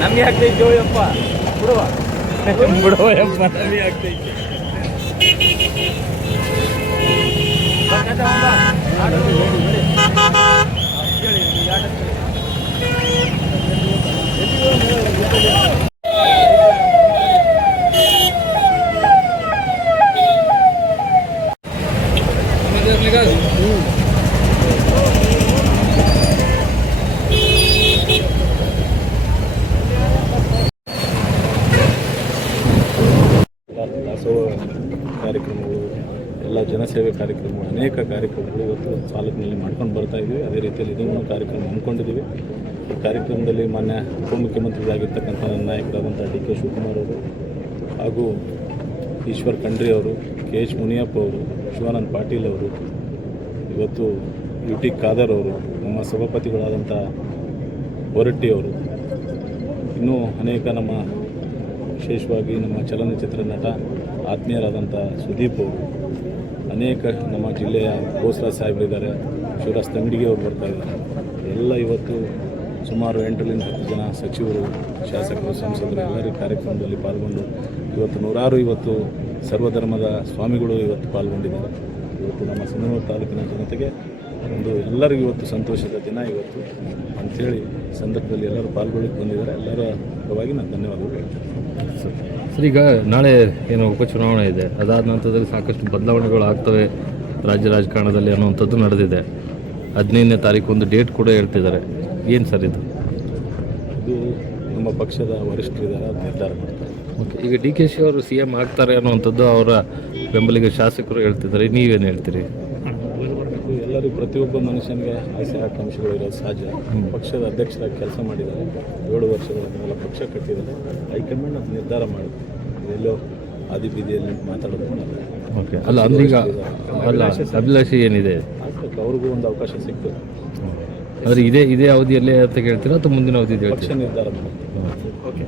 ನಮಗೆ ಆಗ್ತೈತೆ ಯಪ್ಪ ಬಿಡುವ ಬಿಡುವ ಯಪ್ಪ ನಮಗೆ ಆಗ್ತೈತೆ ಕಾರ್ಯಕ್ರಮಗಳು ಎಲ್ಲ ಜನಸೇವೆ ಕಾರ್ಯಕ್ರಮಗಳು ಅನೇಕ ಕಾರ್ಯಕ್ರಮಗಳು ಇವತ್ತು ತಾಲೂಕಿನಲ್ಲಿ ಮಾಡ್ಕೊಂಡು ಬರ್ತಾ ಇದ್ದೀವಿ. ಅದೇ ರೀತಿಯಲ್ಲಿ ಇದನ್ನು ಕಾರ್ಯಕ್ರಮ ಹಮ್ಮಿಕೊಂಡಿದ್ದೀವಿ. ಈ ಕಾರ್ಯಕ್ರಮದಲ್ಲಿ ಮಾನ್ಯ ಉಪಮುಖ್ಯಮಂತ್ರಿಗಳಾಗಿರ್ತಕ್ಕಂಥ ನನ್ನ ನಾಯಕರಾದಂಥ ಡಿ ಕೆ ಶಿವಕುಮಾರ್ ಅವರು ಹಾಗೂ ಈಶ್ವರ್ ಖಂಡ್ರೆ ಅವರು, ಕೆ ಎಚ್ ಮುನಿಯಪ್ಪ ಅವರು, ಶಿವಾನಂದ ಪಾಟೀಲ್ ಅವರು, ಇವತ್ತು ಯು ಟಿ ಖಾದರ್ ಅವರು, ನಮ್ಮ ಸಭಾಪತಿಗಳಾದಂಥ ಹೊರಟ್ಟಿ ಅವರು, ಇನ್ನೂ ಅನೇಕ ನಮ್ಮ ವಿಶೇಷವಾಗಿ ನಮ್ಮ ಚಲನಚಿತ್ರ ನಟ ಆತ್ಮೀಯರಾದಂಥ ಸುದೀಪ್ ಅವರು, ಅನೇಕ ನಮ್ಮ ಜಿಲ್ಲೆಯ ಬೋಸರಾಜ್ ಸಾಹೇಬರಿದ್ದಾರೆ, ಶಿವರಾಜ್ ತಂಗಡಿಗೆ ಅವರು ಬರ್ತಾಯಿದ್ದಾರೆ. ಎಲ್ಲ ಇವತ್ತು ಸುಮಾರು 8ರಿಂದ 10 ಜನ ಸಚಿವರು, ಶಾಸಕರು, ಸಂಸದರು ಎಲ್ಲರೂ ಕಾರ್ಯಕ್ರಮದಲ್ಲಿ ಪಾಲ್ಗೊಂಡು ಇವತ್ತು ನೂರಾರು ಇವತ್ತು ಸರ್ವಧರ್ಮದ ಸ್ವಾಮಿಗಳು ಇವತ್ತು ಪಾಲ್ಗೊಂಡಿದ್ದಾರೆ. ಇವತ್ತು ನಮ್ಮ ಸಿಂಧನೂರು ತಾಲೂಕಿನ ಜನತೆಗೆ ಒಂದು ಎಲ್ಲರಿಗೂ ಇವತ್ತು ಸಂತೋಷದ ದಿನ ಇವತ್ತು ಅಂಥೇಳಿ ಸಂದರ್ಭದಲ್ಲಿ ಎಲ್ಲರೂ ಪಾಲ್ಗೊಳ್ಳಕ್ಕೆ ಬಂದಿದ್ದಾರೆ. ಎಲ್ಲರ ಪರವಾಗಿ ನಾನು ಧನ್ಯವಾದಗಳು ಹೇಳ್ತೇನೆ. ಸರ್, ಈಗ ನಾಳೆ ಏನೋ ಉಪಚುನಾವಣೆ ಇದೆ, ಅದಾದ ನಂತರದಲ್ಲಿ ಸಾಕಷ್ಟು ಬದಲಾವಣೆಗಳು ಆಗ್ತವೆ ರಾಜ್ಯ ರಾಜಕಾರಣದಲ್ಲಿ ಅನ್ನುವಂಥದ್ದು ನಡೆದಿದೆ. 15ನೇ ತಾರೀಕು ಒಂದು ಡೇಟ್ ಕೂಡ ಹೇಳ್ತಿದ್ದಾರೆ. ಏನು ಸರ್ ಇದು? ನಮ್ಮ ಪಕ್ಷದ ವರಿಷ್ಠರಿದ್ದಾರೆ, ಅದು ನಿರ್ಧಾರ ಮಾಡ್ತಾರೆ. ಓಕೆ, ಈಗ ಡಿ ಕೆ ಶಿ ಅವರು CM ಆಗ್ತಾರೆ ಅನ್ನುವಂಥದ್ದು ಅವರ ಬೆಂಬಲಿಗ ಶಾಸಕರು ಹೇಳ್ತಿದ್ದಾರೆ. ನೀವೇನು ಹೇಳ್ತೀರಿ? ಎಲ್ಲರಿಗೂ ಪ್ರತಿಯೊಬ್ಬ ಮನುಷ್ಯನಿಗೆ ಆಸೆ ಆಕಾಂಕ್ಷೆಗಳು ಇರೋದು ಸಹಜ. ಪಕ್ಷದ ಅಧ್ಯಕ್ಷರಾಗಿ ಕೆಲಸ ಮಾಡಿದ್ದಾರೆ, 7 ವರ್ಷಗಳ ಕಾಲ ಪಕ್ಷ ಕಟ್ಟಿದ್ದಾರೆ. ಹೈಕಮಾಂಡ್ ಅದು ನಿರ್ಧಾರ ಮಾಡಿದೆ. ಎಲ್ಲೋ ಆದಿ ಬೀದಿಯಲ್ಲಿ ಮಾತಾಡೋದು. ಓಕೆ, ಅಲ್ಲ ಅಂದೀಗ ಅಲ್ಲ ಅಭಿಲಾಷೆ ಏನಿದೆ ಆಗ್ಬೇಕು, ಅವ್ರಿಗೂ ಒಂದು ಅವಕಾಶ ಸಿಗ್ತದೆ. ಆದರೆ ಇದೇ ಅವಧಿಯಲ್ಲೇ ಅಂತ ಕೇಳ್ತೀರಾ ಅಥವಾ ಮುಂದಿನ ಅವಧಿ ಪಕ್ಷ ನಿರ್ಧಾರ ಮಾಡ್ತಾರೆ. ಓಕೆ.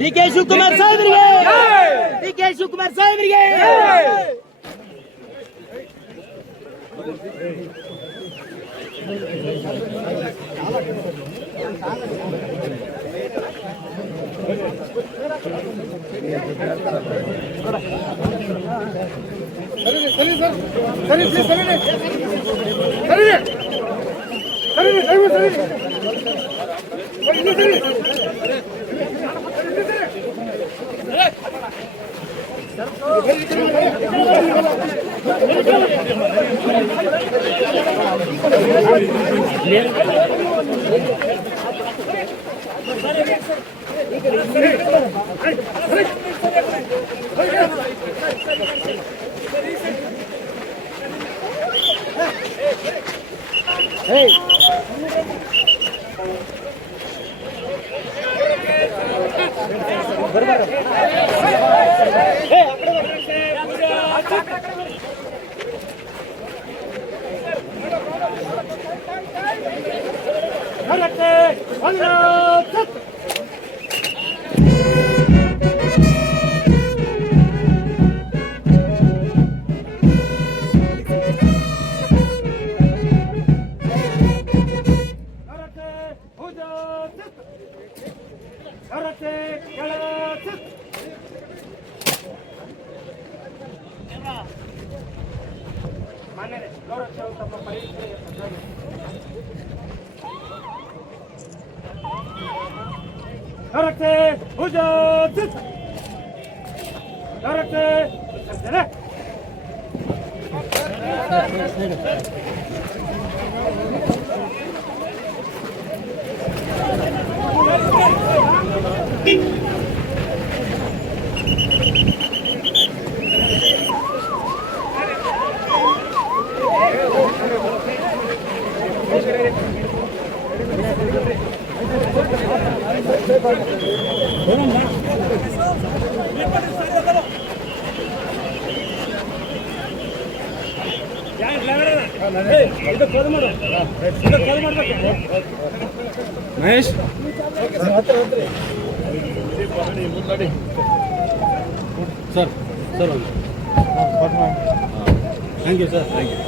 ಡಿ.ಕೆ. ಶಿವಕುಮಾರ್ ಸಾಹೇಬರಿಗೆ, ಡಿ.ಕೆ. ಶಿವಕುಮಾರ್ ಸಾಹೇಬರಿಗೆ. Mahesh sir sir thank you sir thank you.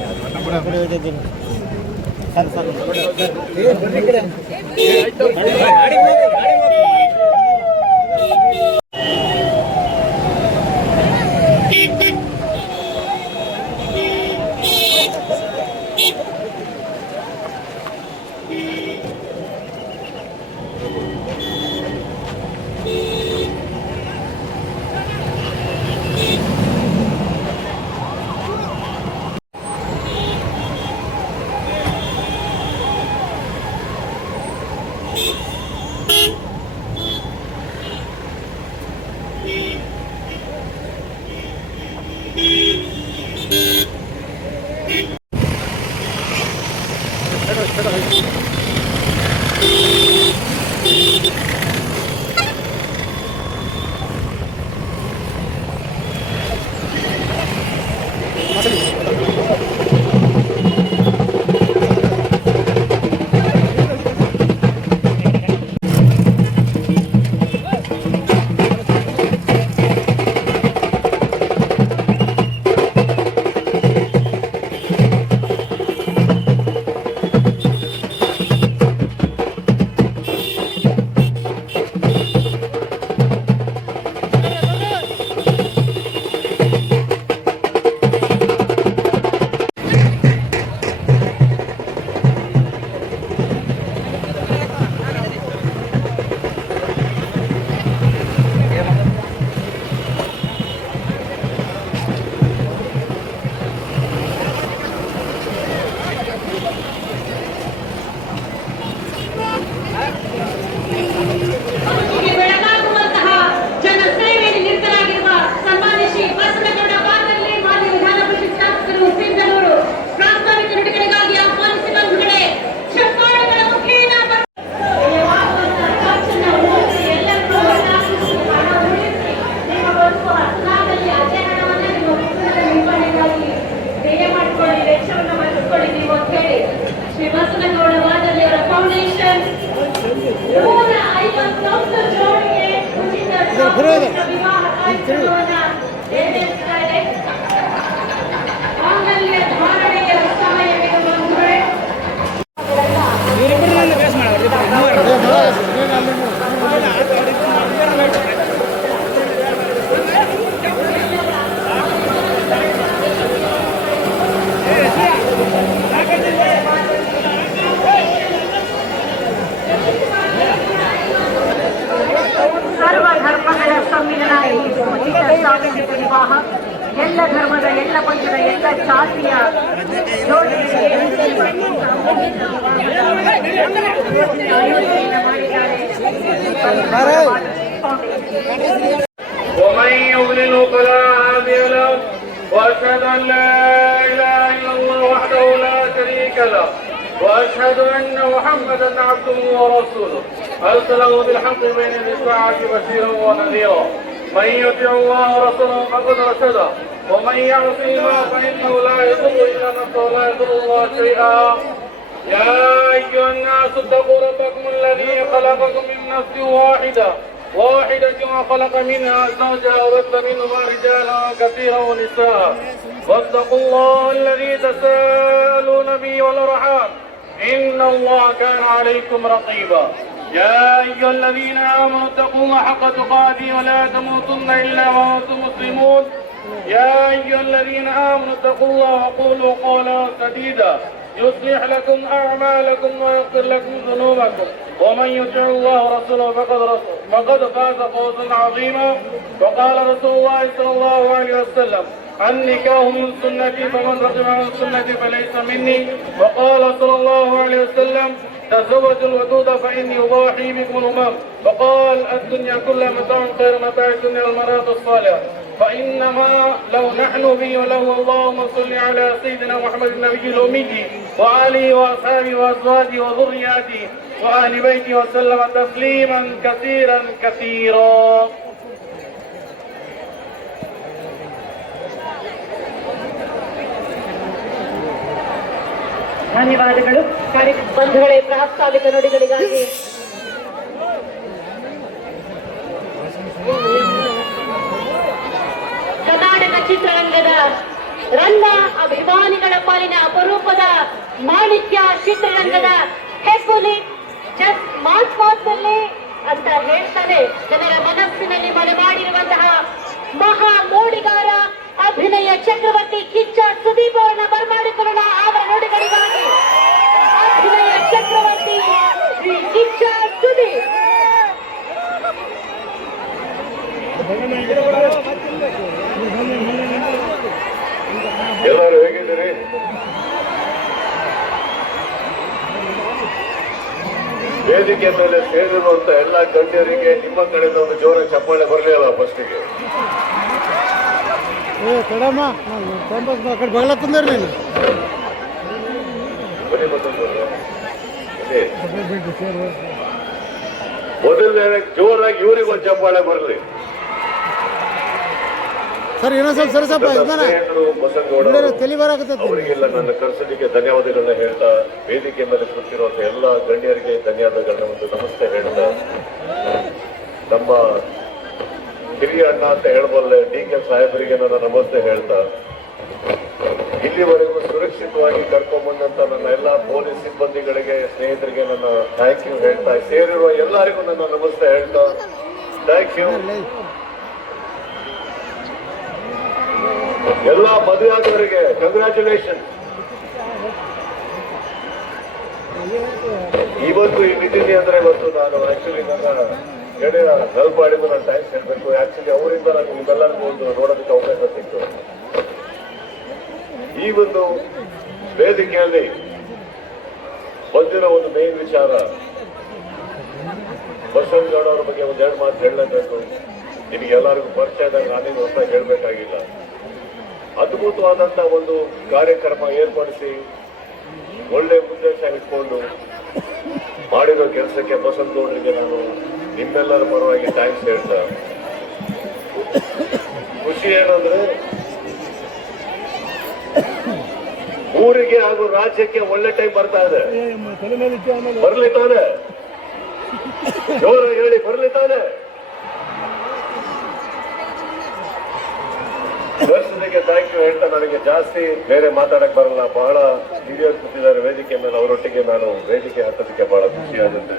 ಸರ್ವ ಧರ್ಮಗಳ ಸಮ್ಮಿಲನ ಈ ಉಚಿತ ಸಾರ್ವಜನಿಕ ವಿವಾಹ ಎಲ್ಲ ಧರ್ಮದ ಎಲ್ಲ ಪಂಥದ ಎಲ್ಲ ಜಾತಿಯ ومن يضلل فلا هادي له واشهد ان لا اله الا الله وحده لا شريك له واشهد ان محمدا عبده ورسوله ارسله بالحق بين الساعه بشيرا ونذيرا من يطع الله ورسوله فقد رشد ومن يعص الله فانه لا يضر الا نفسه ولا يضر الله شيئا يا ايها الناس اتقوا ربكم الذي خلقكم من نفس واحده وخلق منها زوجها وبث منهما رجالا كثيرا ونساء واتقوا الله الذي تساءلون به والارحام ان الله كان عليكم رقيبا يا ايها الذين امنوا اتقوا الله حق تقاته ولا تموتن الا وانتم مسلمون يا ايها الذين امنوا اتقوا الله وقولوا قولا سديدا يصلح لكم اعمالكم ويغفر لكم ذنوبكم ومن يطع الله ورسوله فقد فاز فوزا عظيما وقال رسول الله صلى الله عليه وسلم النكاح من سنتي فمن رغب عن سنتي فليس مني وقال صلى الله عليه وسلم تزوجوا الودود فاني اضاحي بكم الامم وقال الدنيا كلها متاع خير متاع الدنيا المرأة الصالحة فإنما لو نحن به وله اللهم صل على سيدنا محمد النبي الأمي وآله وأصحابه وأزواجه وذرياته وآل بيته وسلم تسليما كثيرا كثيرا. ಧನ್ಯವಾದಗಳು. ಬಂಧುಗಳೇ, ಪ್ರಾಸ್ತಾವಿಕ ನುಡಿಗಳಿಗಾಗಿ ಕರ್ನಾಟಕ ಚಿತ್ರರಂಗದ ರಂಗ ಅಭಿಮಾನಿಗಳ ಪಾಲಿನ ಅಪರೂಪದ ಮಾಣಿಕ್ಯ ಚಿತ್ರರಂಗದ ಹೆಬ್ಬುಲಿ ಜಸ್ಟ್ ಮಾಸ್ನಲ್ಲಿ ಅಂತ ಹೇಳ್ತಾನೆ ಜನರ ಮನಸ್ಸಿನಲ್ಲಿ ಮನೆ ಮಾಡಿರುವಂತಹ ಮಹಾ ಮೋಡಿಗಾರ ಅಭಿನಯ ಚಕ್ರವರ್ತಿ ಕಿಚ್ಚ ಸುದೀಪ್ ಅವರನ್ನ ಬರಮಾಡಿಕೊಳ್ಳೋಣ. ಅವರ ನುಡಿಗಳಿಗಾಗಿ ಅಭಿನಯ ಚಕ್ರವರ್ತಿ ಶ್ರೀ ಕಿಚ್ಚ ಸುದೀಪ್. ಎಲ್ಲರೂ ಹೇಗಿದ್ದೀರಿ? ವೇದಿಕೆ ಮೇಲೆ ಸೇರಿರುವಂತ ಎಲ್ಲ ಗಣ್ಯರಿಗೆ ನಿಮ್ಮ ಕಡೆಯಿಂದ ಒಂದು ಜೋರ ಚಪ್ಪಾಳೆ ಬರಲಿಲ್ಲ. ಫಸ್ಟಿಗೆ ಮೊದಲನೇ ಜೋರಾಗಿ ಇವ್ರಿಗೆ ಒಂದು ಚಪ್ಪಾಳೆ ಬರಲಿ. ಅವರಿಗೆಲ್ಲ ನನ್ನ ಕರೆಸಲಿಕ್ಕೆ ಧನ್ಯವಾದಗಳನ್ನ ಹೇಳ್ತಾ, ವೇದಿಕೆ ಮೇಲೆ ಕೂತಿರುವಂತ ಎಲ್ಲ ಗಣ್ಯರಿಗೆ ಧನ್ಯವಾದಗಳನ್ನ ಒಂದು ನಮಸ್ತೆ ಹೇಳ್ತಾ, ನಮ್ಮ ಹಿರಿಯ ಅಣ್ಣ ಅಂತ ಹೇಳಬಲ್ಲೆ DK ಸಾಹೇಬರಿಗೆ ನನ್ನ ನಮಸ್ತೆ ಹೇಳ್ತಾ, ಇಲ್ಲಿವರೆಗೂ ಸುರಕ್ಷಿತವಾಗಿ ಕರ್ಕೊಂಡ್ಬಂದಂತ ನನ್ನ ಎಲ್ಲ ಪೊಲೀಸ್ ಸಿಬ್ಬಂದಿಗಳಿಗೆ, ಸ್ನೇಹಿತರಿಗೆ ನನ್ನ ಥ್ಯಾಂಕ್ ಯು ಹೇಳ್ತಾ, ಸೇರಿರುವ ಎಲ್ಲರಿಗೂ ನನ್ನ ನಮಸ್ತೆ ಹೇಳ್ತಾ ಥ್ಯಾಂಕ್ ಯು. ಎಲ್ಲ ಮದುವೆ ಆದವರಿಗೆ ಕಂಗ್ರ್ಯಾಚುಲೇಷನ್. ಇವತ್ತು ಇಲ್ಲಿದ್ದೀನಿ ಅಂದ್ರೆ ಇವತ್ತು ನಾನು ಆಕ್ಚುಲಿ ನನ್ನ ಗೆಳೆಯ ನಲ್ಪಾಡಿಗೂ ನಾನು ಥ್ಯಾಂಕ್ಸ್ ಹೇಳ್ಬೇಕು. ಆಕ್ಚುಲಿ ಅವರಿಂದ ನಾನು ನಿಮ್ಮೆಲ್ಲರಿಗೂ ಒಂದು ನೋಡೋದಕ್ಕೆ ಅವಕಾಶ ಸಿಕ್ತು. ಈ ಒಂದು ವೇದಿಕೆಯಲ್ಲಿ ಬಂದಿರೋ ಒಂದು ಮೇನ್ ವಿಚಾರ, ಬಸವನಗೌಡ ಅವರ ಬಗ್ಗೆ ಒಂದೆರಡು ಮಾತು ಹೇಳಲೇಬೇಕು. ನಿಮಗೆ ಎಲ್ಲರಿಗೂ ಪರಿಚಯ ಇದ್ದಾಗ ನಾನೇನು ಹೊಸ ಹೇಳಬೇಕಾಗಿಲ್ಲ. ಅದ್ಭುತವಾದಂತ ಒಂದು ಕಾರ್ಯಕ್ರಮ ಏರ್ಪಡಿಸಿ ಒಳ್ಳೆ ಉದ್ದೇಶ ಇಟ್ಕೊಂಡು ಮಾಡಿರೋ ಕೆಲಸಕ್ಕೆ ಬಸವನಗೌಡರಿಗೆ ನಾನು ನಿಮ್ಮೆಲ್ಲರ ಪರವಾಗಿ ಥ್ಯಾಂಕ್ಸ್ ಹೇಳ್ತಾ, ಖುಷಿ ಏನಂದ್ರೆ ಊರಿಗೆ ಹಾಗೂ ರಾಜ್ಯಕ್ಕೆ ಒಳ್ಳೆ ಟೈಮ್ ಬರ್ತಾ ಇದೆ. ಬರ್ಲಿ ತಾನೆ? ಜೋರ ಹೇಳಿ, ಬರ್ಲಿ ತಾನೆ? ಕಳಿಸೋದಕ್ಕೆ ಥ್ಯಾಂಕ್ ಯು ಹೇಳ್ತಾ ನನಗೆ ಜಾಸ್ತಿ ಬೇರೆ ಮಾತಾಡಕ್ ಬರಲ್ಲ. ಬಹಳ ಹಿರಿಯರು ಕೂತಿದ್ದಾರೆ ವೇದಿಕೆ ಮೇಲೆ, ಅವರೊಟ್ಟಿಗೆ ನಾನು ವೇದಿಕೆ ಹತ್ತೋದಕ್ಕೆ ಬಹಳ ಖುಷಿಯಾಗುತ್ತೆ.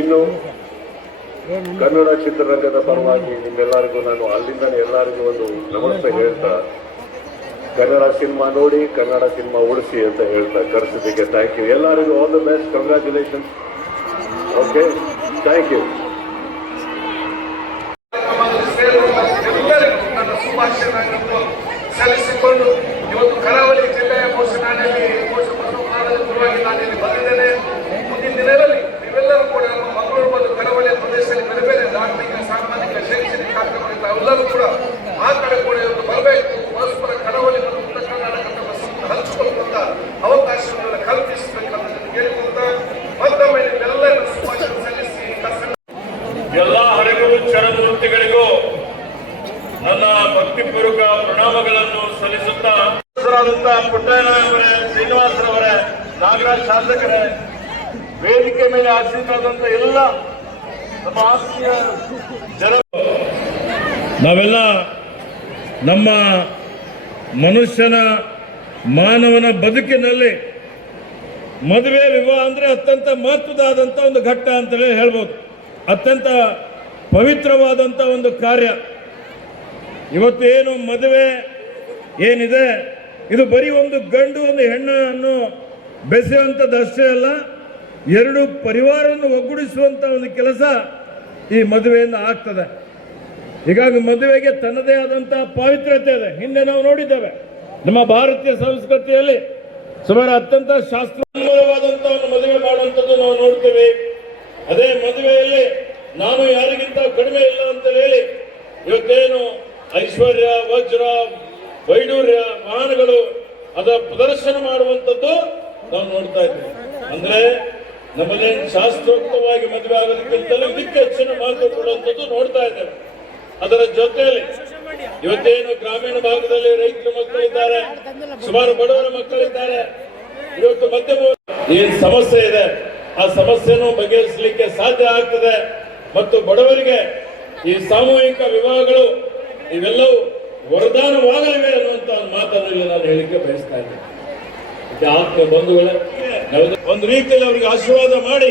ಇನ್ನು ಕನ್ನಡ ಚಿತ್ರರಂಗದ ಪರವಾಗಿ ನಿಮ್ಮೆಲ್ಲರಿಗೂ ನಾನು ಅಲ್ಲಿಂದನೇ ಎಲ್ಲರಿಗೂ ಒಂದು ನಮಸ್ತೆ ಹೇಳ್ತಾ, ಕನ್ನಡ ಸಿನಿಮಾ ನೋಡಿ, ಕನ್ನಡ ಸಿನಿಮಾ ಉಳಿಸಿ ಅಂತ ಹೇಳ್ತಾ ಕರೆಸಿದ್ದಕ್ಕೆ ಥ್ಯಾಂಕ್ ಯು. ಎಲ್ಲರಿಗೂ all the best, congratulations. Okay, thank you. ಎಲ್ಲರಿಗೂ ನನ್ನ ಶುಭಾಶಯಗಳನ್ನು ಸಲ್ಲಿಸಿಕೊಂಡು ಇವತ್ತು ಕರಾವಳಿ ಜಿಲ್ಲೆಯ ಮೋಸನಾಡಿಯಲ್ಲಿ ಪರವಾಗಿ ನಾನಿಲ್ಲಿ ಬಂದಿದ್ದೇನೆ. ಮುಂದಿನ ದಿನಗಳಲ್ಲಿ ನೀವೆಲ್ಲರೂ ಕೂಡ ನಮ್ಮ ಮಂಗಳೂರು ಮತ್ತು ಕರಾವಳಿಯ ಪ್ರದೇಶದಲ್ಲಿ ಬೇರೆ ಬೇರೆ ಧಾರ್ಮಿಕ, ಸಾಮಾಜಿಕ, ಶೈಕ್ಷಣಿಕ ಕಾರ್ಯಕ್ರಮಗಳಿಂದ ಎಲ್ಲರೂ ಕೂಡ ಆ ಕಡೆ ಕೂಡ ಇವತ್ತು ಬರಬೇಕು. ಪರಸ್ಪರ ಕರಾವಳಿ ಮತ್ತು ಉತ್ತರ ಕರ್ನಾಟಕದ ಹಂಚಿಕೊಳ್ಳುವಂತ ಅವಕಾಶಗಳನ್ನು ಕಲ್ಪಿಸಬೇಕಂತ ಕೇಳಿಕೊಂಡ ಮತ್ತೊಮ್ಮೆ ನಿಮ್ಮೆಲ್ಲರ ಶುಭಾಶಯ ಸಲ್ಲಿಸಿ ಎಲ್ಲ ಹರಿವು ಚರಮೂರ್ತಿಗಳಿಗೂ ನನ್ನ ಭಕ್ತಿಪೂರ್ವಕ ಪ್ರಣಾಮಗಳನ್ನು ಸಲ್ಲಿಸುತ್ತಾ ಪುಟ್ಟಯ್ಯನವರೇ, ಶ್ರೀನಿವಾಸರವರೇ, ನಾಗರಾಜ್ ಶಾಸಕರೇ, ವೇದಿಕೆ ಮೇಲೆ ಆಸೀನರಾದಂಥ ಎಲ್ಲ ನಮ್ಮ ಆತ್ಮೀಯ ಜನ, ನಾವೆಲ್ಲ ನಮ್ಮ ಮನುಷ್ಯನ ಮಾನವನ ಬದುಕಿನಲ್ಲಿ ಮದುವೆ ವಿವಾಹ ಅಂದರೆ ಅತ್ಯಂತ ಮಹತ್ವದಾದಂಥ ಒಂದು ಘಟ್ಟ ಅಂತಲೇ ಹೇಳ್ಬೋದು. ಅತ್ಯಂತ ಪವಿತ್ರವಾದಂಥ ಒಂದು ಕಾರ್ಯ. ಇವತ್ತು ಏನು ಮದುವೆ ಏನಿದೆ, ಇದು ಬರೀ ಒಂದು ಗಂಡು ಒಂದು ಹೆಣ್ಣನ್ನು ಬೆಸೆಯುವಂಥದ್ದು ಅಷ್ಟೇ ಅಲ್ಲ, ಎರಡು ಪರಿವಾರವನ್ನು ಒಗ್ಗೂಡಿಸುವಂಥ ಒಂದು ಕೆಲಸ ಈ ಮದುವೆಯಿಂದ ಆಗ್ತದೆ. ಹೀಗಾಗಿ ಮದುವೆಗೆ ತನ್ನದೇ ಆದಂಥ ಪಾವಿತ್ರ್ಯತೆ ಇದೆ. ಹಿಂದೆ ನಾವು ನೋಡಿದ್ದೇವೆ ನಮ್ಮ ಭಾರತೀಯ ಸಂಸ್ಕೃತಿಯಲ್ಲಿ ಸುಮಾರು ಅತ್ಯಂತ ಶಾಸ್ತ್ರೋನ್ಮೂಲವಾದಂಥ ಒಂದು ಮದುವೆ ಮಾಡುವಂಥದ್ದು ನಾವು ನೋಡ್ತೇವೆ. ಅದೇ ಮದುವೆಯಲ್ಲಿ ನಾನು ಯಾರಿಗಿಂತ ಕಡಿಮೆ ಇಲ್ಲ ಅಂತ ಹೇಳಿ ಇವತ್ತೇನು ಐಶ್ವರ್ಯ, ವಜ್ರ, ವೈಡೂರ್ಯ, ವಾಹನಗಳು ಅದರ ಪ್ರದರ್ಶನ ಮಾಡುವಂಥದ್ದು ನಾವು ನೋಡ್ತಾ ಇದ್ದೇವೆ. ಅಂದ್ರೆ ನಮ್ಮಲ್ಲಿ ಶಾಸ್ತ್ರೋಕ್ತವಾಗಿ ಮದುವೆ ಆಗೋದಕ್ಕಿಂತಲೂ ಇದಕ್ಕೆ ಹೆಚ್ಚಿನ ಮಹತ್ವ ಕೊಡುವಂಥದ್ದು ನೋಡ್ತಾ ಇದ್ದೇವೆ. ಅದರ ಜೊತೆಯಲ್ಲಿ ಇವತ್ತೇನು ಗ್ರಾಮೀಣ ಭಾಗದಲ್ಲಿ ರೈತರ ಮಕ್ಕಳಿದ್ದಾರೆ, ಸುಮಾರು ಬಡವರ ಮಕ್ಕಳಿದ್ದಾರೆ. ಇವತ್ತು ಮಧ್ಯಮ ಏನ್ ಸಮಸ್ಯೆ ಇದೆ ಆ ಸಮಸ್ಯೆಯನ್ನು ಬಗೆಹರಿಸಲಿಕ್ಕೆ ಸಾಧ್ಯ ಆಗ್ತದೆ. ಮತ್ತು ಬಡವರಿಗೆ ಈ ಸಾಮೂಹಿಕ ವಿವಾಹಗಳು ಇವೆಲ್ಲವೂ ವರದಾನವಾಗಲಿವೆ ಅನ್ನುವಂತ ಮಾತನ್ನು ಇಲ್ಲಿ ನಾನು ಹೇಳಿಕೆ ಬಯಸ್ತಾ ಇದ್ದೇನೆ. ಆತ್ಮ ಬಂಧುಗಳೇ, ಒಂದು ರೀತಿಯಲ್ಲಿ ಅವರಿಗೆ ಆಶೀರ್ವಾದ ಮಾಡಿ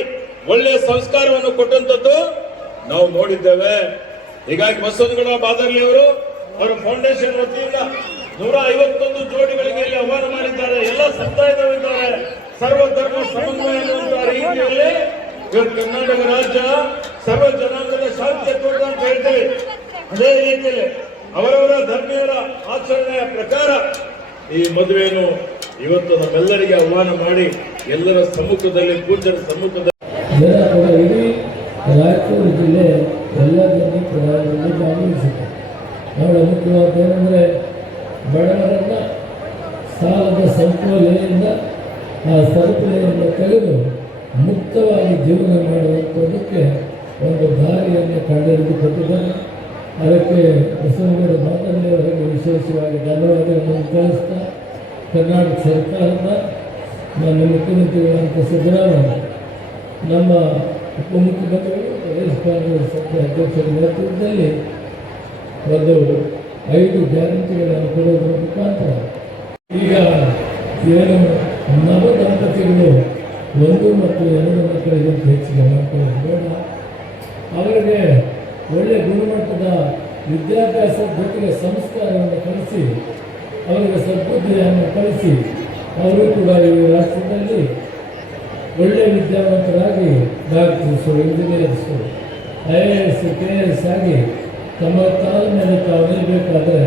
ಒಳ್ಳೆಯ ಸಂಸ್ಕಾರವನ್ನು ಕೊಟ್ಟಂತದ್ದು ನಾವು ನೋಡಿದ್ದೇವೆ. ಹೀಗಾಗಿ ಬಸವನಗೌಡ ಬಾದರ್ಲಿ ಅವರು ಅವರ ಫೌಂಡೇಶನ್ ವತಿಯಿಂದ 151 ಜೋಡಿಗಳಿಗೆ ಇಲ್ಲಿ ಆಹ್ವಾನ ಮಾಡಿದ್ದಾರೆ. ಎಲ್ಲ ಸಮುದಾಯದವರಿದ್ದಾರೆ, ಸರ್ವಧರ್ಮ ಸಮನ್ವಯ ಅನ್ನುವಂತಹ ರೀತಿಯಲ್ಲಿ ಇವತ್ತು ಕರ್ನಾಟಕ ರಾಜ್ಯ ಸರ್ವ ಜನಾಂಗದ ಶಾಂತಿಯ ತೋಟ ಅಂತ ಹೇಳ್ತೇವೆ. ಅದೇ ರೀತಿಯಲ್ಲಿ ಅವರವರ ಧರ್ಮೀಯರ ಆಚರಣೆಯ ಪ್ರಕಾರ ಈ ಮದುವೆಯನ್ನು ಇವತ್ತು ನಮ್ಮೆಲ್ಲರಿಗೆ ಆಹ್ವಾನ ಮಾಡಿ ಎಲ್ಲರ ಸಮ್ಮುಖದಲ್ಲಿ, ಪೂಜ್ಯರ ಸಮ್ಮುಖದಲ್ಲಿ ಇಡೀ ರಾಯಚೂರು ಜಿಲ್ಲೆ ಎಲ್ಲ ಜನರಲ್ಲಿ ಭಾಗವಹಿಸಿದೆ. ಬಹಳ ಮುಖ್ಯವಾದ್ದೇನೆಂದರೆ ಬಡವರನ್ನ ಸಾಲದ ಸಂಕೋಲೆಯಿಂದ, ಆ ಸರಪಳಿಯಿಂದ ತೆಗೆದು ಮುಕ್ತವಾಗಿ ಜೀವನ ಮಾಡುವಂಥದ್ದಕ್ಕೆ ಒಂದು ದಾರಿಯನ್ನು ಕಂಡುಹಿಡಿದುಕೊಟ್ಟಿದ್ದಾರೆ. ಅದಕ್ಕೆ ಬಸವನಗೌಡ ಬಾದರ್ಲಿಯವರಿಗೆ ವಿಶೇಷವಾಗಿ ಧನ್ಯವಾದಗಳನ್ನು ತಿಳಿಸ್ತಾ, ಕರ್ನಾಟಕ ಸರ್ಕಾರದ ನಮ್ಮ ಮುಖ್ಯಮಂತ್ರಿಗಳಂತ ಸಿದ್ದರಾಮಯ್ಯ, ನಮ್ಮ ಉಪಮುಖ್ಯಮಂತ್ರಿಗಳು ಪ್ರದೇಶ ಕಾಂಗ್ರೆಸ್ ಅಧ್ಯಕ್ಷರ ನೇತೃತ್ವದಲ್ಲಿ ಒಂದು 5 ಗ್ಯಾರಂಟಿಗಳನ್ನು ಕೊಡೋದ್ರ ಮುಖಾಂತರ ಈಗ ಏನು ನವ ದಂಪತಿಗಳು 1 ಮತ್ತು 2 ಮಕ್ಕಳಿಗಿಂತ ಹೆಚ್ಚಿಗೆ ಮಾಡ್ಕೊಳ್ಳೋದು ಬೇಡ. ಅವರಿಗೆ ಒಳ್ಳೆಯ ಗುಣಮಟ್ಟದ ವಿದ್ಯಾಭ್ಯಾಸ ಜೊತೆಗೆ ಸಂಸ್ಕಾರವನ್ನು ಕಲಿಸಿ, ಅವರಿಗೆ ಸದ್ಬುದ್ಧಿಯನ್ನು ಕಲಿಸಿ, ಅವರು ಕೂಡ ಈ ರಾಷ್ಟ್ರದಲ್ಲಿ ಒಳ್ಳೆಯ ವಿದ್ಯಾವಂತರಾಗಿ ಡಾಕ್ಟರ್ಸು, ಇಂಜಿನಿಯರ್ಸು, IAS, KS ಆಗಿ ತಮ್ಮ ಕಾಲ ಮೇಲೆ ತಾವು ನಿಲ್ಲಬೇಕಾದ್ರೆ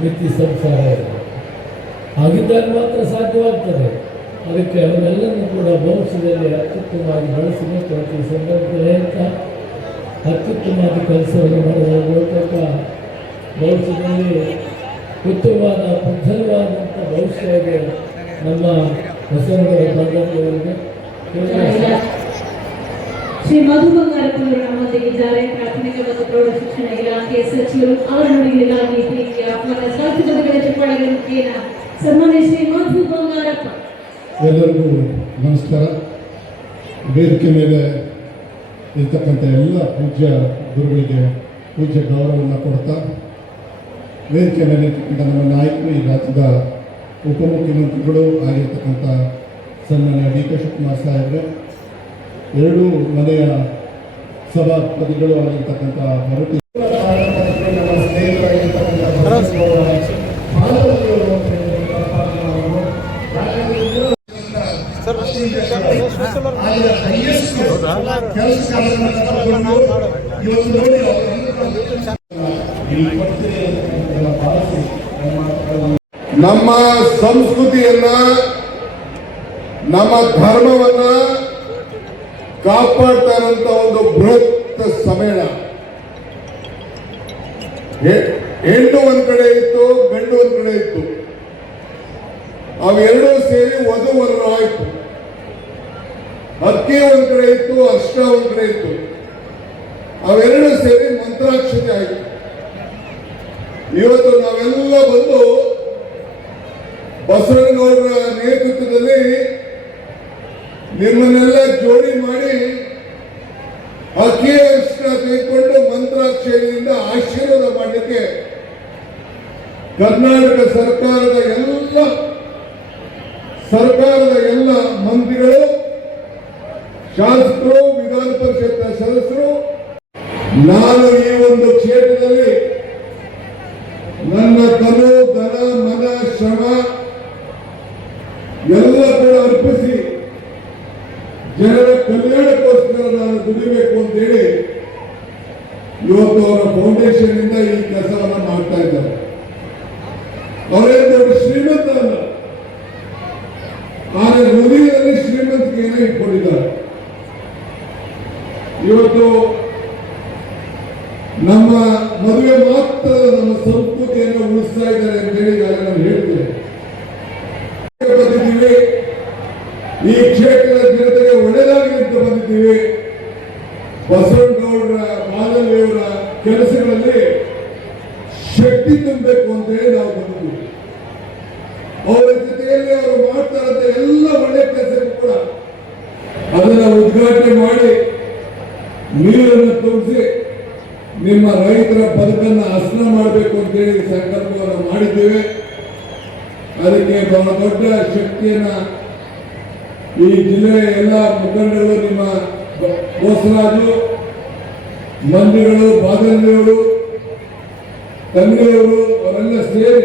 ಮಿತಿ ಸಂಸಾರ ಇದೆ. ಹಾಗಿದ್ದಾಗ ಮಾತ್ರ ಸಾಧ್ಯವಾಗ್ತದೆ. ಅದಕ್ಕೆ ಅವರೆಲ್ಲರೂ ಕೂಡ ಭವಿಷ್ಯದಲ್ಲಿ ಅತ್ಯುತ್ತಮವಾಗಿ ಬಳಸಬೇಕು ಅಂತ ಈ ಸಂದರ್ಭದಲ್ಲಿ ಹೇಳ್ತಾ, ಅತ್ಯುತ್ತಮವಾದ ಕೆಲಸವನ್ನು ಮಾಡಬೇಕಾಗ ಭವಿಷ್ಯದಲ್ಲಿ ಉತ್ತಮವಾದ ಪ್ರಜ್ವಲವಾದಂಥ ಭವಿಷ್ಯ ಇದೆ ನಮ್ಮ ಬಸವನಗೌಡ ಬಾದರ್ಲಿಯವರಿಗೆ. ಶ್ರೀ ಮಧು ಬಂಗಾರಪ್ಪನವರು ನಮ್ಮೊಂದಿಗಿದ್ದಾರೆ. ಪ್ರಾಥಮಿಕ ಮತ್ತು ಪ್ರೌಢ ಶಿಕ್ಷಣ ಇಲಾಖೆ ಸಚಿವರು. ಅವರ ನುಡಿಗಳಿಗಾಗಿ ಪ್ರೀತಿಯ ಸ್ವಾಗತ ಚಪ್ಪಾಳೆಗಳ ಮುಖೇನ ಸನ್ಮಾನ್ಯ ಶ್ರೀ ಮಧು ಬಂಗಾರಪ್ಪ. ಎಲ್ಲರಿಗೂ ನಮಸ್ಕಾರ. ವೇದಿಕೆ ಮೇಲೆ ಇರ್ತಕ್ಕಂಥ ಎಲ್ಲ ಪೂಜ್ಯ ಗುರುಗಳಿಗೆ ಪೂಜ್ಯ ಗೌರವವನ್ನು ಕೊಡ್ತಾ, ವೇದಿಕೆ ಮೇಲೆ ಇರ್ತಕ್ಕಂಥ ನಮ್ಮ ನಾಯಕರು, ಈ ರಾಜ್ಯದ ಉಪಮುಖ್ಯಮಂತ್ರಿಗಳು ಆಗಿರ್ತಕ್ಕಂಥ ಸನ್ಮಾನ್ಯ ಡಿ ಕೆ ಶಿವಕುಮಾರ್ ಸಾಹೇಬ್ರೆ, ಎರಡೂ ಮನೆಯ ಸಭಾಪತಿಗಳು ಆಗಿರ್ತಕ್ಕಂಥ ಹೊರಟಿ ನಮ್ಮ ಸ್ನೇಹಿತರಾಗಿರ್ತಕ್ಕಂಥ ನಮ್ಮ ಸಂಸ್ಕೃತಿಯನ್ನ, ನಮ್ಮ ಧರ್ಮವನ್ನ ಕಾಪಾಡ್ತಾ ಇರುವಂತ ಒಂದು ಬೃಹತ್ ಸಮ್ಮೇಳನ. ಹೆಣ್ಣು ಒಂದ್ ಕಡೆ ಇತ್ತು, ಗಂಡು ಒಂದ್ ಕಡೆ ಇತ್ತು. ಅವೆರಡೂ ಸೇರಿ ವಧುವರರು ಆಯ್ತು. ಅಕ್ಕಿ ಒಂದ್ ಕಡೆ ಇತ್ತು, ಅರ್ಶನ ಒಂದ್ ಕಡೆ ಇತ್ತು. ಅವೆರಡು ಸೇರಿ ಮಂತ್ರಾಕ್ಷತೆ ಆಯಿತು. ಇವತ್ತು ನಾವೆಲ್ಲ ಬಂದು ಬಸವನಗೌಡರ ನೇತೃತ್ವದಲ್ಲಿ ನಿಮ್ಮನ್ನೆಲ್ಲ ಜೋಡಿ ಮಾಡಿ ಅಕ್ಕಿ ಅರ್ಶನ ತೆಗೆದುಕೊಂಡು ಮಂತ್ರಾಕ್ಷತೆಯಿಂದ ಆಶೀರ್ವಾದ ಮಾಡಲಿಕ್ಕೆ ಕರ್ನಾಟಕ ಸರ್ಕಾರದ ಎಲ್ಲ ಮಂತ್ರಿಗಳು, ಶಾಸಕರು, ವಿಧಾನ ಪರಿಷತ್ ಸದಸ್ಯರು, ನಾನು ಈ ಒಂದು ಕ್ಷೇತ್ರದಲ್ಲಿ ನನ್ನ ತನು, ಧನ, ಮನ, ಶ್ರಮ ಎಲ್ಲ ಕೂಡ ಅರ್ಪಿಸಿ ಜನರ ಕಲ್ಯಾಣಕ್ಕೋಸ್ಕರ ನಾನು ದುಡಿಬೇಕು ಅಂತೇಳಿ ಇವತ್ತು ಅವರ ಫೌಂಡೇಶನ್ ಇಂದ ಈ ಕೆಲಸವನ್ನ ಮಾಡ್ತಾ ಇದ್ದಾರೆ. ಅವರೇನು ದೊಡ್ಡ ಶ್ರೀಮಂತ ಅಲ್ಲ, ಆದರೆ ಹೃದಯದಲ್ಲಿ ಶ್ರೀಮಂತಿಕೆಯನ್ನು ಇಟ್ಕೊಂಡಿದ್ದಾರೆ. ಇವತ್ತು ನಮ್ಮ ಮದುವೆ ಮಾತ್ರ ನಮ್ಮ ಸಂಸ್ಕೃತಿಯನ್ನು ಉಳಿಸ್ತಾ ಇದ್ದಾರೆ ಅಂತ ಹೇಳಿ ನಾನು ಹೇಳ್ತೇನೆ. ಬಂದಿದ್ದೀವಿ, ಈ ಕ್ಷೇತ್ರದ ಜನತೆಗೆ ಒಳ್ಳೆಯದಾಗಿ ಅಂತ ಬಂದಿದ್ದೀವಿ. ಬಸವನಗೌಡರ, ಮಾಧವಿಯವರ ಕೆಲಸಗಳಲ್ಲಿ ಶಕ್ತಿ ತುಂಬಬೇಕು ಅಂತ ಹೇಳಿ ನಾವು ಬಂದಿದ್ದೀವಿ. ಅವರ ಜೊತೆಯಲ್ಲಿ ಅವರು ಮಾಡ್ತಾ ಇರುವಂತ ಎಲ್ಲ ಒಳ್ಳೆ ಕೆಲಸಕ್ಕೂ ಕೂಡ ಅದನ್ನ ಉದ್ಘಾಟನೆ ಮಾಡಿ ನೀರನ್ನು ತುಂಬಿಸಿ ನಿಮ್ಮ ರೈತರ ಬದುಕನ್ನು ಹಸನ ಮಾಡಬೇಕು ಅಂತೇಳಿ ಸಂಕಲ್ಪವನ್ನು ಮಾಡಿದ್ದೇವೆ. ಅದಕ್ಕೆ ಬಹಳ ದೊಡ್ಡ ಶಕ್ತಿಯನ್ನ ಈ ಜಿಲ್ಲೆಯ ಎಲ್ಲ ಮುಖಂಡರು, ನಿಮ್ಮ ಬೋಸರಾಜು, ಮಂದಿಗಳು, ಬಾದಲಿಯವರು, ತಂದೆಯವರು ಅವರೆಲ್ಲ ಸೇರಿ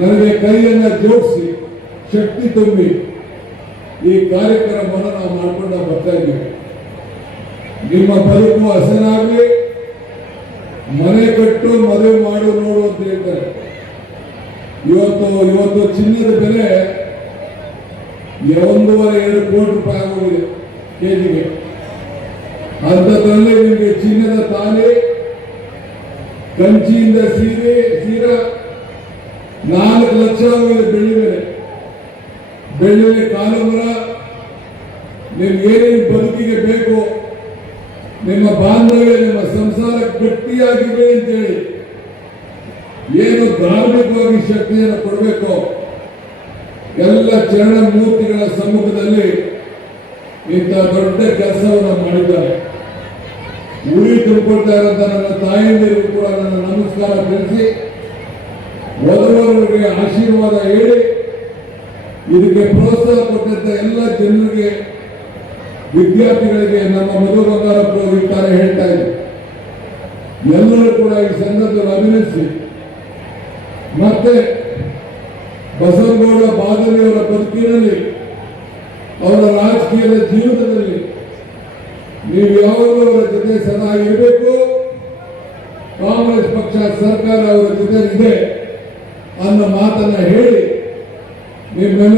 ನನಗೆ ಕೈಯನ್ನ ಜೋಡಿಸಿ ಶಕ್ತಿ ತುಂಬಿ ಈ ಕಾರ್ಯಕ್ರಮವನ್ನು ನಾವು ಮಾಡ್ಕೊಂಡು ಬರ್ತಾ ಇದ್ದೀವಿ. ನಿಮ್ಮ ಬದುಕು ಹಸನಾಗಲಿ, ಮನೆ ಕಟ್ಟು ಮದುವೆ ಮಾಡು ನೋಡು ಅಂತ ಹೇಳ್ತಾರೆ. ಇವತ್ತು ಚಿನ್ನದ ಬೆಲೆ 1.5-2 ಕೋಟಿ ರೂಪಾಯಿ ಆಗೋಗಿದೆ ಕೆಜಿಗೆ. ಅಂಥದ್ರಲ್ಲಿ ನಿಮಗೆ ಚಿನ್ನದ ತಾಲಿ, ಕಂಚಿಯಿಂದ ಸೀರಾ 4 ಲಕ್ಷ ಆಗೋಗಿದೆ. ಬೆಳ್ಳಿ ಬೆಲೆ, ಬೆಳ್ಳಿ ಕಾಲುಂಗುರ, ನಿಮ್ಗೆ ಏನೇನು ಬದುಕಿಗೆ ಬೇಕು, ನಿಮ್ಮ ಬಾಂಧವ್ಯ, ನಿಮ್ಮ ಸಂಸಾರ ಗಟ್ಟಿಯಾಗಿದೆ ಅಂತೇಳಿ ಏನು ಧಾರ್ಮಿಕವಾಗಿ ಶಕ್ತಿಯನ್ನು ಕೊಡಬೇಕು, ಎಲ್ಲ ಚರಣ ಮೂರ್ತಿಗಳ ಸಮ್ಮುಖದಲ್ಲಿ ಇಂಥ ದೊಡ್ಡ ಕೆಲಸವನ್ನು ಮಾಡಿದ್ದಾರೆ. ಉಳಿ ತುಂಬಿಕೊಳ್ತಾ ಇರೋಂಥ ನನ್ನ ತಾಯಂದಿರಿಗೂ ಕೂಡ ನನ್ನ ನಮಸ್ಕಾರ ತಿಳಿಸಿ, ವಧುವರರಿಗೆ ಆಶೀರ್ವಾದ ಹೇಳಿ, ಇದಕ್ಕೆ ಪ್ರೋತ್ಸಾಹ ಕೊಟ್ಟಂತ ಎಲ್ಲ ಜನರಿಗೆ, ವಿದ್ಯಾರ್ಥಿಗಳಿಗೆ ನಮ್ಮ ಮಧು ಬಂಗಾರಪ್ಪ ವಿಚಾರ ಹೇಳ್ತಾ ಇದ್ದಾರೆ. ಎಲ್ಲರೂ ಕೂಡ ಈ ಸಂದರ್ಭದಲ್ಲಿ ಅಭಿನಂದಿಸಿ, ಮತ್ತೆ ಬಸವನಗೌಡ ಬಾದಲಿಯವರ ಬದುಕಿನಲ್ಲಿ, ಅವರ ರಾಜಕೀಯದ ಜೀವನದಲ್ಲಿ ನೀವು ಯಾವಾಗಲೂ ಅವರ ಜೊತೆ ಸದಾ ಇರಬೇಕು. ಕಾಂಗ್ರೆಸ್ ಪಕ್ಷ ಸರ್ಕಾರ ಅವರ ಜೊತೆ ಇದೆ ಅನ್ನೋ ಮಾತನ್ನ ಹೇಳಿ ನಿಮ್ಮೆಲ್ಲ